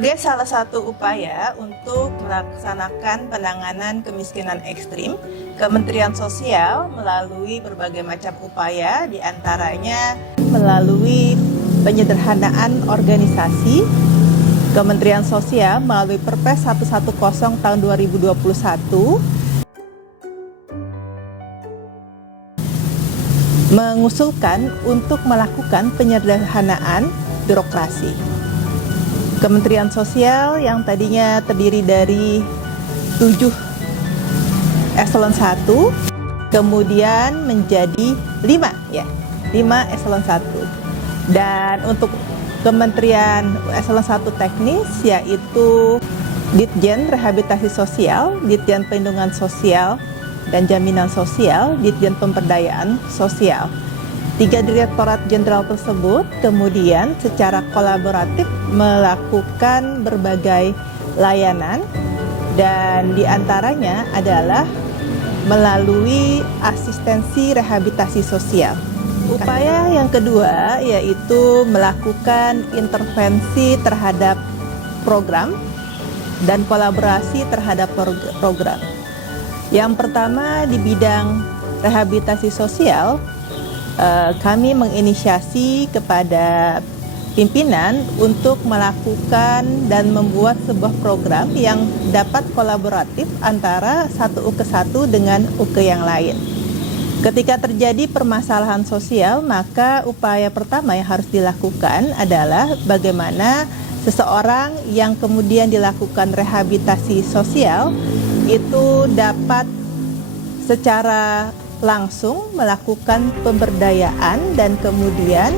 Sebagai salah satu upaya untuk melaksanakan penanganan kemiskinan ekstrim, Kementerian Sosial melalui berbagai macam upaya, diantaranya melalui penyederhanaan organisasi. Kementerian Sosial melalui Perpres 110 tahun 2021 mengusulkan untuk melakukan penyederhanaan birokrasi. Kementerian Sosial yang tadinya terdiri dari 7 eselon 1 kemudian menjadi 5 eselon 1. Dan untuk Kementerian eselon 1 teknis yaitu Ditjen Rehabilitasi Sosial, Ditjen Perlindungan Sosial dan Jaminan Sosial, Ditjen Pemberdayaan Sosial. 3 direktorat jenderal tersebut kemudian secara kolaboratif melakukan berbagai layanan dan diantaranya adalah melalui asistensi rehabilitasi sosial. Upaya yang kedua yaitu melakukan intervensi terhadap program dan kolaborasi terhadap program. Yang pertama di bidang rehabilitasi sosial, kami menginisiasi kepada pimpinan untuk melakukan dan membuat sebuah program yang dapat kolaboratif antara satu UKE satu dengan UKE yang lain. Ketika terjadi permasalahan sosial, maka upaya pertama yang harus dilakukan adalah bagaimana seseorang yang kemudian dilakukan rehabilitasi sosial itu dapat secara langsung melakukan pemberdayaan dan kemudian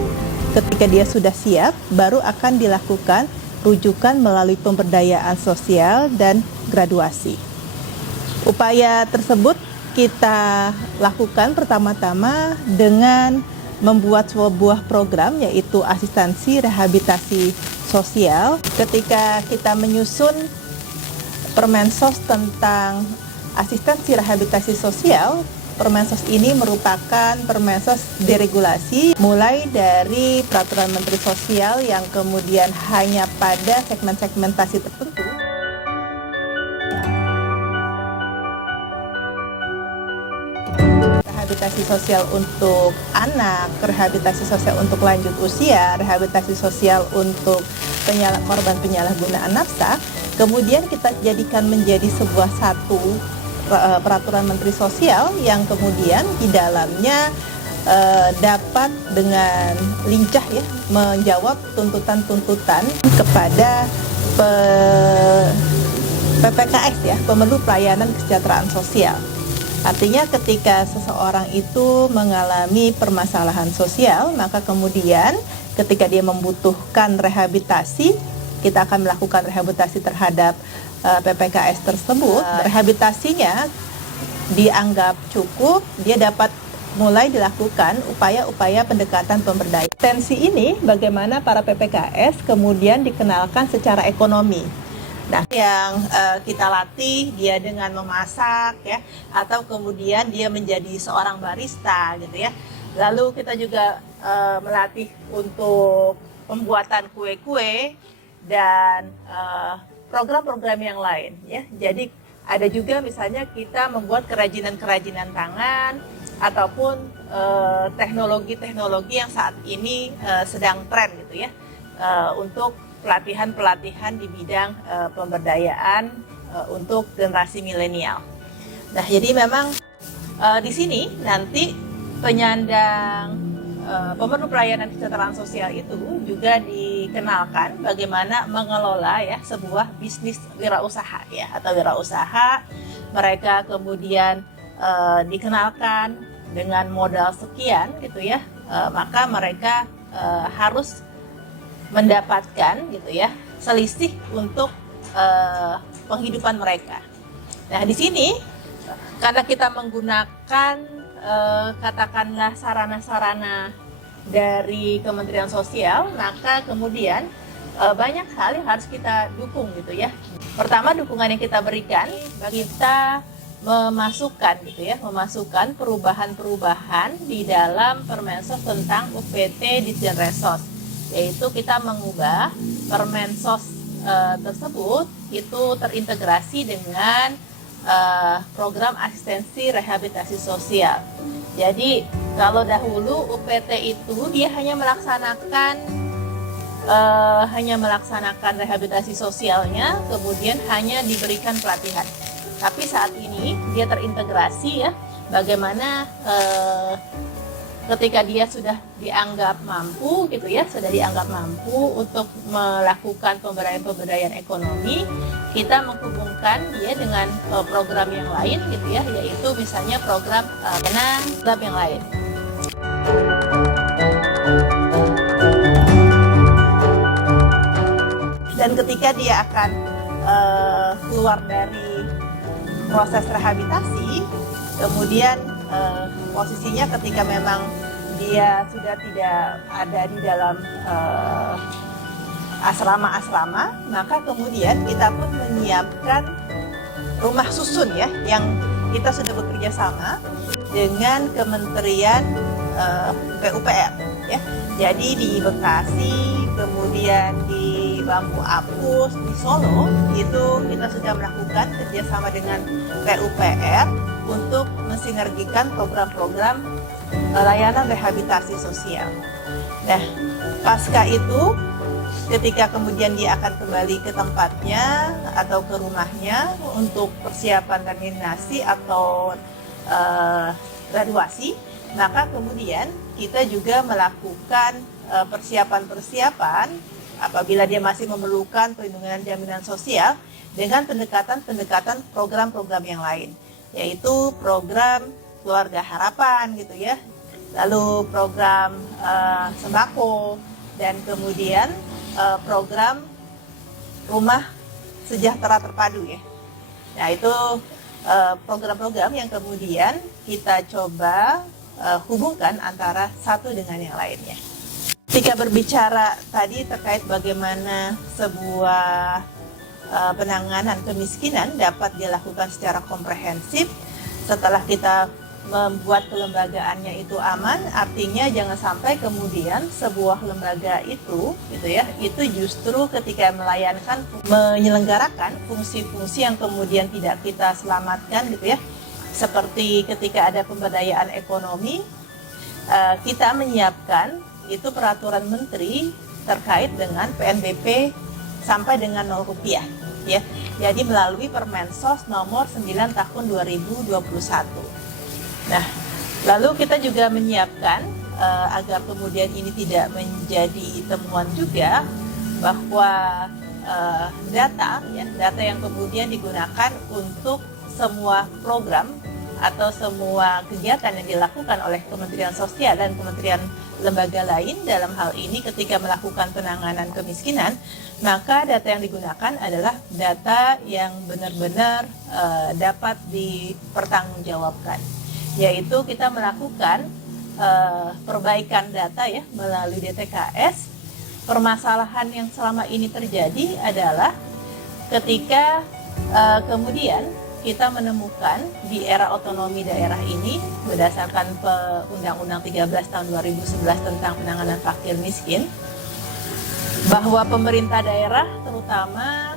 ketika dia sudah siap baru akan dilakukan rujukan melalui pemberdayaan sosial dan graduasi. Upaya tersebut kita lakukan pertama-tama dengan membuat sebuah program yaitu asistensi rehabilitasi sosial. Ketika kita menyusun Permensos tentang asistensi rehabilitasi sosial, Permensos ini merupakan Permensos deregulasi mulai dari Peraturan Menteri Sosial yang kemudian hanya pada segmen-segmentasi tertentu. Rehabilitasi sosial untuk anak, rehabilitasi sosial untuk lanjut usia, rehabilitasi sosial untuk korban penyalahgunaan nafsa, kemudian kita jadikan menjadi sebuah satu Peraturan Menteri Sosial yang kemudian di dalamnya dapat dengan lincah menjawab tuntutan-tuntutan kepada PPKS pemerlu pelayanan kesejahteraan sosial. Artinya ketika seseorang itu mengalami permasalahan sosial, maka kemudian ketika dia membutuhkan rehabilitasi, kita akan melakukan rehabilitasi terhadap PPKS tersebut. Rehabilitasinya dianggap cukup, dia dapat mulai dilakukan upaya-upaya pendekatan pemberdayaan. Tensi ini bagaimana para PPKS kemudian dikenalkan secara ekonomi. Nah, yang kita latih dia dengan memasak atau kemudian dia menjadi seorang barista gitu ya. Lalu kita juga melatih untuk pembuatan kue-kue dan program-program yang lain ya. Jadi ada juga misalnya kita membuat kerajinan-kerajinan tangan ataupun teknologi-teknologi yang saat ini sedang tren gitu ya, untuk pelatihan-pelatihan di bidang pemberdayaan untuk generasi milenial. Nah, jadi memang di sini nanti penyandang pemerlu pelayanan kesejahteraan sosial itu juga dikenalkan bagaimana mengelola sebuah bisnis wirausaha atau wirausaha. Mereka kemudian dikenalkan dengan modal sekian gitu ya, maka mereka harus mendapatkan gitu ya selisih untuk penghidupan mereka. Nah, di sini karena kita menggunakan katakanlah sarana-sarana dari Kementerian Sosial, maka kemudian banyak hal yang harus kita dukung gitu ya. Pertama, dukungan yang kita berikan, kita memasukkan memasukkan perubahan-perubahan di dalam Permensos tentang UPT Ditjen Resos, yaitu kita mengubah Permensos tersebut itu terintegrasi dengan program asistensi rehabilitasi sosial. Jadi kalau dahulu UPT itu dia hanya melaksanakan rehabilitasi sosialnya, kemudian hanya diberikan pelatihan. Tapi saat ini dia terintegrasi ya, bagaimana ketika dia sudah dianggap mampu gitu ya, sudah dianggap mampu untuk melakukan pemberdayaan ekonomi, kita menghubungkan dia dengan program yang lain gitu ya, yaitu misalnya program yang lain. Dan ketika dia akan keluar dari proses rehabilitasi, kemudian posisinya ketika memang dia sudah tidak ada di dalam asrama-asrama, maka kemudian kita pun menyiapkan rumah susun ya, yang kita sudah bekerja sama dengan Kementerian PUPR ya. Jadi di Bekasi, kemudian di Bambu Apus, di Solo, itu kita sudah melakukan kerjasama dengan PUPR untuk mensinergikan program-program layanan rehabilitasi sosial. Nah, pasca itu, ketika kemudian dia akan kembali ke tempatnya atau ke rumahnya untuk persiapan terminasi atau graduasi, maka kemudian kita juga melakukan persiapan-persiapan apabila dia masih memerlukan perlindungan jaminan sosial dengan pendekatan-pendekatan program-program yang lain, yaitu program keluarga harapan gitu ya, lalu program sembako, dan kemudian program rumah sejahtera terpadu ya. Nah itu program-program yang kemudian kita coba hubungkan antara satu dengan yang lainnya. Ketika berbicara tadi terkait bagaimana sebuah penanganan kemiskinan dapat dilakukan secara komprehensif setelah kita membuat kelembagaannya itu aman, artinya jangan sampai kemudian sebuah lembaga itu gitu ya, itu justru ketika menyelenggarakan fungsi-fungsi yang kemudian tidak kita selamatkan gitu ya, seperti ketika ada pemberdayaan ekonomi, kita menyiapkan itu peraturan menteri terkait dengan PNBP sampai dengan Rp0 ya. Jadi melalui Permensos nomor 9 tahun 2021. Nah, lalu kita juga menyiapkan agar kemudian ini tidak menjadi temuan juga bahwa data yang kemudian digunakan untuk semua program atau semua kegiatan yang dilakukan oleh Kementerian Sosial dan Kementerian lembaga lain dalam hal ini ketika melakukan penanganan kemiskinan, maka data yang digunakan adalah data yang benar-benar dapat dipertanggungjawabkan, yaitu kita melakukan perbaikan data ya melalui DTKS. Permasalahan yang selama ini terjadi adalah ketika kemudian kita menemukan di era otonomi daerah ini berdasarkan Undang-Undang 13 tahun 2011 tentang penanganan fakir miskin, bahwa pemerintah daerah terutama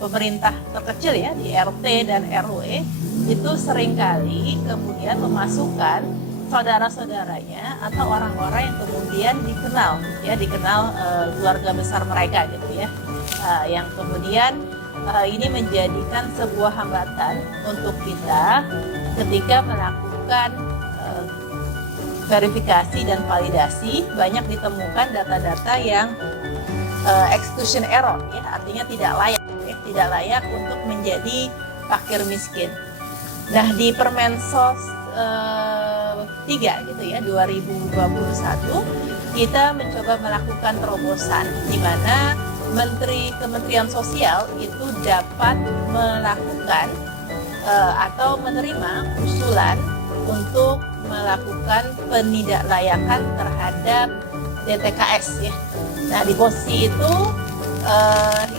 pemerintah terkecil ya di RT dan RW itu seringkali kemudian memasukkan saudara-saudaranya atau orang-orang yang kemudian dikenal keluarga besar mereka gitu ya, yang kemudian ini menjadikan sebuah hambatan untuk kita ketika melakukan verifikasi dan validasi. Banyak ditemukan data-data yang exclusion error ya, artinya tidak layak untuk menjadi fakir miskin. Nah, di Permensos 3 gitu ya 2021 kita mencoba melakukan terobosan di mana Kementerian Sosial itu dapat melakukan atau menerima usulan untuk melakukan penidaklayakan terhadap DTKS ya. Nah, di posisi itu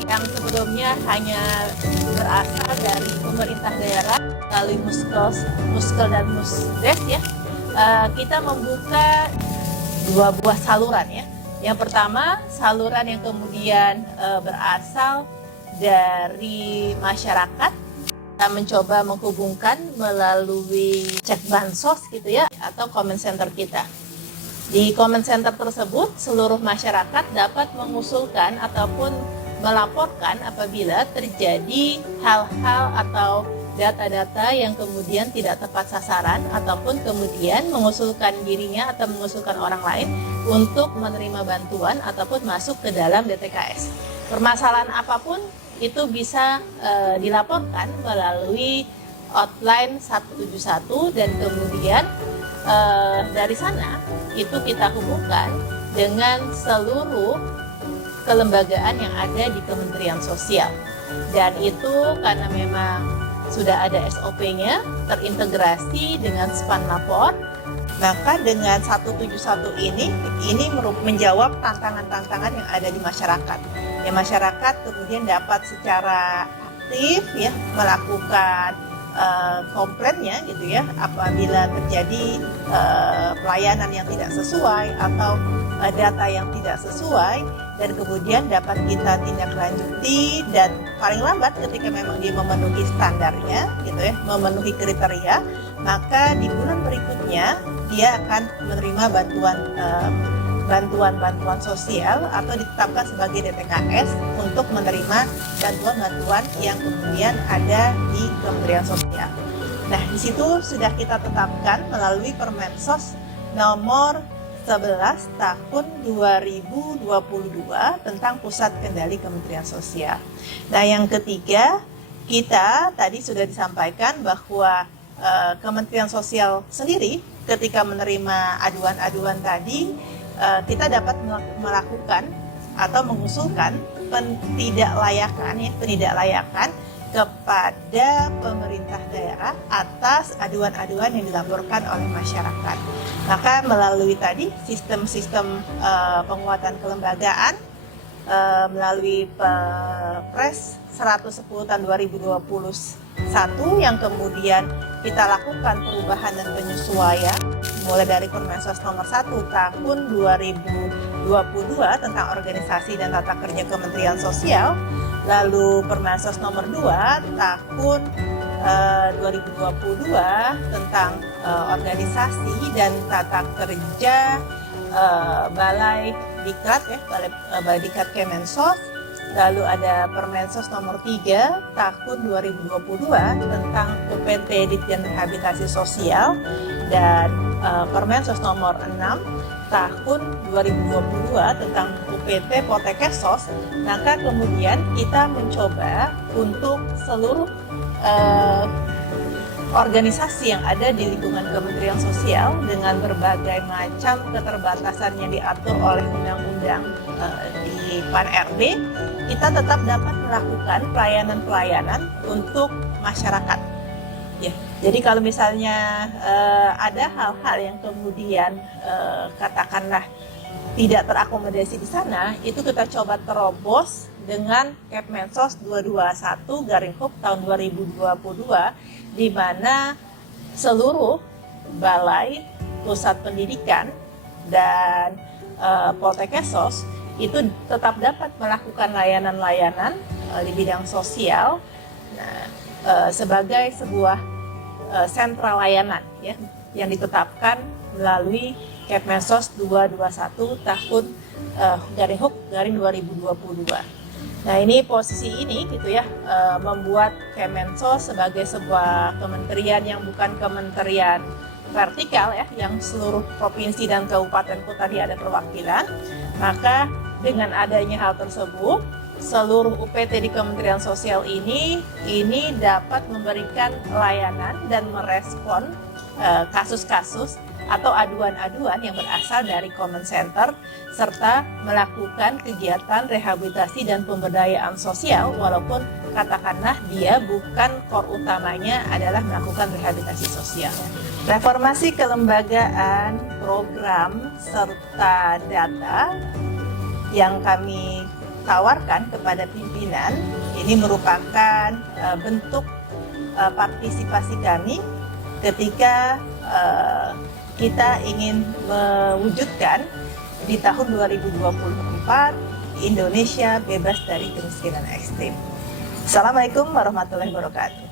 yang sebelumnya hanya berasal dari pemerintah daerah melalui Muskel dan Musdes ya, kita membuka 2 buah saluran ya. Yang pertama, saluran yang kemudian berasal dari masyarakat. Kita mencoba menghubungkan melalui cek bansos gitu ya, atau comment center kita. Di comment center tersebut, seluruh masyarakat dapat mengusulkan ataupun melaporkan apabila terjadi hal-hal atau data-data yang kemudian tidak tepat sasaran, ataupun kemudian mengusulkan dirinya atau mengusulkan orang lain untuk menerima bantuan ataupun masuk ke dalam DTKS. Permasalahan apapun itu bisa dilaporkan melalui hotline 171, dan kemudian dari sana itu kita hubungkan dengan seluruh kelembagaan yang ada di Kementerian Sosial. Dan itu karena memang sudah ada SOP-nya, terintegrasi dengan Span Lapor, maka dengan 171 ini menjawab tantangan-tantangan yang ada di masyarakat. Ya, masyarakat kemudian dapat secara aktif ya melakukan komplainnya gitu ya, apabila terjadi pelayanan yang tidak sesuai atau data yang tidak sesuai, dan kemudian dapat kita tindak lanjuti, dan paling lambat ketika memang dia memenuhi standarnya gitu ya, memenuhi kriteria, maka di bulan berikutnya dia akan menerima bantuan sosial atau ditetapkan sebagai DTKS untuk menerima bantuan-bantuan yang kemudian ada di Kementerian Sosial. Nah, di situ sudah kita tetapkan melalui Permensos nomor 11 tahun 2022 tentang Pusat Kendali Kementerian Sosial. Nah, yang ketiga, kita tadi sudah disampaikan bahwa Kementerian Sosial sendiri ketika menerima aduan-aduan tadi, kita dapat melakukan atau mengusulkan penidaklayakan kepada pemerintah daerah atas aduan-aduan yang dilaporkan oleh masyarakat. Maka melalui tadi sistem-sistem penguatan kelembagaan, melalui Perpres 110 tahun 2021 yang kemudian kita lakukan perubahan dan penyesuaian mulai dari Permensos nomor 1 tahun 2022 tentang organisasi dan tata kerja Kementerian Sosial, lalu Permensos nomor 2 tahun 2022 tentang organisasi dan tata kerja Balai Diklat ya, Balai Diklat Kemensos. Lalu ada Permensos nomor 3 tahun 2022 tentang UPT Ditjen Rehabilitasi Sosial, dan Permensos nomor 6 tahun 2022 tentang UPT Potekesos. Maka kemudian kita mencoba untuk seluruh organisasi yang ada di lingkungan Kementerian Sosial dengan berbagai macam keterbatasan yang diatur oleh undang-undang di PAN-RB, kita tetap dapat melakukan pelayanan-pelayanan untuk masyarakat. Ya, jadi kalau misalnya ada hal-hal yang kemudian katakanlah tidak terakomodasi di sana, itu kita coba terobos dengan Kepmensos 221/Hub tahun 2022, di mana seluruh balai, pusat pendidikan, dan Poltekesos itu tetap dapat melakukan layanan-layanan di bidang sosial. Nah, sebagai sebuah sentra layanan ya, yang ditetapkan melalui Kepmensos 221 tahun Hub 2022. Nah, ini posisi ini gitu ya, membuat Kemensos sebagai sebuah kementerian yang bukan kementerian vertikal ya, yang seluruh provinsi dan kabupaten kota dia ada perwakilan. Maka dengan adanya hal tersebut, seluruh UPT di Kementerian Sosial ini dapat memberikan layanan dan merespon kasus-kasus atau aduan-aduan yang berasal dari comment center, serta melakukan kegiatan rehabilitasi dan pemberdayaan sosial, walaupun katakanlah dia bukan core utamanya adalah melakukan rehabilitasi sosial. Reformasi kelembagaan, program, serta data yang kami tawarkan kepada pimpinan ini merupakan bentuk partisipasi kami ketika kita ingin mewujudkan di tahun 2024 Indonesia bebas dari kemiskinan ekstrim. Assalamualaikum warahmatullahi wabarakatuh.